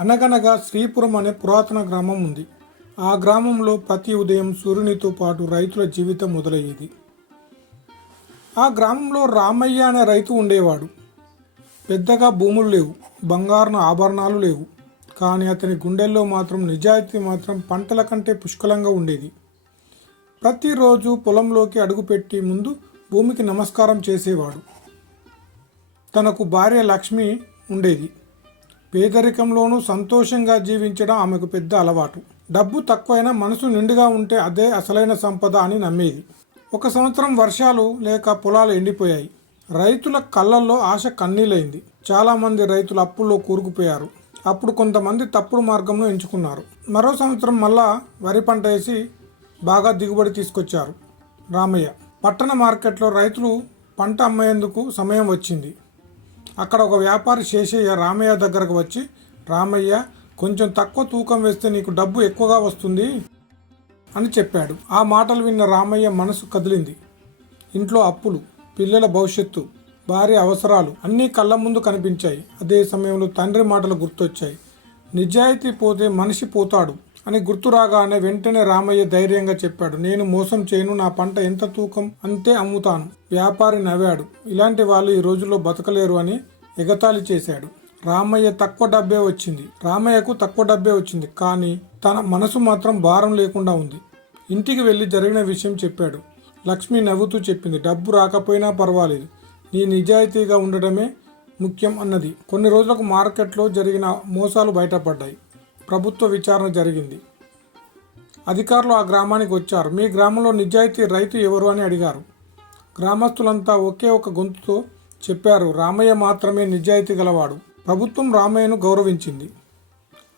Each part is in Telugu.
అనగనగా శ్రీపురం అనే పురాతన గ్రామం ఉంది. ఆ గ్రామంలో ప్రతి ఉదయం సూర్యునితో పాటు రైతుల జీవితం మొదలయ్యేది. ఆ గ్రామంలో రామయ్య అనే రైతు ఉండేవాడు. పెద్దగా భూములు లేవు, బంగారు ఆభరణాలు లేవు. కానీ అతని గుండెల్లో మాత్రం నిజాయితీ మాత్రం పంటల కంటే పుష్కలంగా ఉండేది. ప్రతిరోజు పొలంలోకి అడుగుపెట్టి ముందు భూమికి నమస్కారం చేసేవాడు. తనకు భార్య లక్ష్మి ఉండేది. పేదరికంలోనూ సంతోషంగా జీవించడం ఆమెకు పెద్ద అలవాటు. డబ్బు తక్కువైనా మనసు నిండుగా ఉంటే అదే అసలైన సంపద అని నమ్మేది. ఒక సంవత్సరం వర్షాలు లేక పొలాలు ఎండిపోయాయి. రైతుల కళ్ళల్లో ఆశ కన్నీలైంది. చాలామంది రైతులు అప్పుల్లో కూరుకుపోయారు. అప్పుడు కొంతమంది తప్పుడు మార్గంలో ఎంచుకున్నారు. మరో సంవత్సరం మళ్ళా వరి పంట వేసి బాగా దిగుబడి తీసుకొచ్చారు. రామయ్య పట్టణ మార్కెట్లో రైతులు పంట అమ్మేందుకు సమయం వచ్చింది. అక్కడ ఒక వ్యాపారి శేషయ్య రామయ్య దగ్గరకు వచ్చి, రామయ్య, కొంచెం తక్కువ తూకం వేస్తే నీకు డబ్బు ఎక్కువగా వస్తుంది అని చెప్పాడు. ఆ మాటలు విన్న రామయ్య మనసు కదిలింది. ఇంట్లో అప్పులు, పిల్లల భవిష్యత్తు, భార్య అవసరాలు అన్నీ కళ్ళ ముందు కనిపించాయి. అదే సమయంలో తండ్రి మాటలు గుర్తొచ్చాయి. నిజాయితీ పోతే మనిషి పోతాడు అని గుర్తు రాగానే వెంటనే రామయ్య ధైర్యంగా చెప్పాడు, నేను మోసం చేయను, నా పంట ఎంత తూకం అంతే అమ్ముతాను. వ్యాపారి నవ్వాడు. ఇలాంటి వాళ్ళు ఈ రోజుల్లో బతకలేరు అని ఎగతాళి చేశాడు. రామయ్యకు తక్కువ డబ్బే వచ్చింది, కానీ తన మనసు మాత్రం భారం లేకుండా ఉంది. ఇంటికి వెళ్ళి జరిగిన విషయం చెప్పాడు. లక్ష్మి నవ్వుతూ చెప్పింది, డబ్బు రాకపోయినా పర్వాలేదు, నీ నిజాయితీగా ఉండడమే ముఖ్యం అన్నది. కొన్ని రోజులకు మార్కెట్లో జరిగిన మోసాలు బయటపడ్డాయి. ప్రభుత్వ విచారణ జరిగింది. అధికారులు ఆ గ్రామానికి వచ్చారు. మీ గ్రామంలో నిజాయితీ రైతు ఎవరు అని అడిగారు. గ్రామస్తులంతా ఒకే ఒక గొంతుతో చెప్పారు, రామయ్య మాత్రమే నిజాయితీ గలవాడు. ప్రభుత్వం రామయ్యను గౌరవించింది.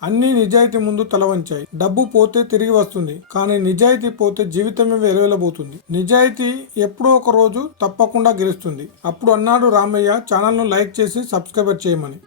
అన్నీ నిజాయితీ ముందు తల వంచాయి. డబ్బు పోతే తిరిగి వస్తుంది, కానీ నిజాయితీ పోతే జీవితమే వెలువెలబోతుంది. నిజాయితీ ఎప్పుడో ఒక రోజు తప్పకుండా గెలుస్తుంది. అప్పుడు అన్నాడు రామయ్య, ఛానల్ను లైక్ చేసి సబ్స్క్రైబ్ చేయమని.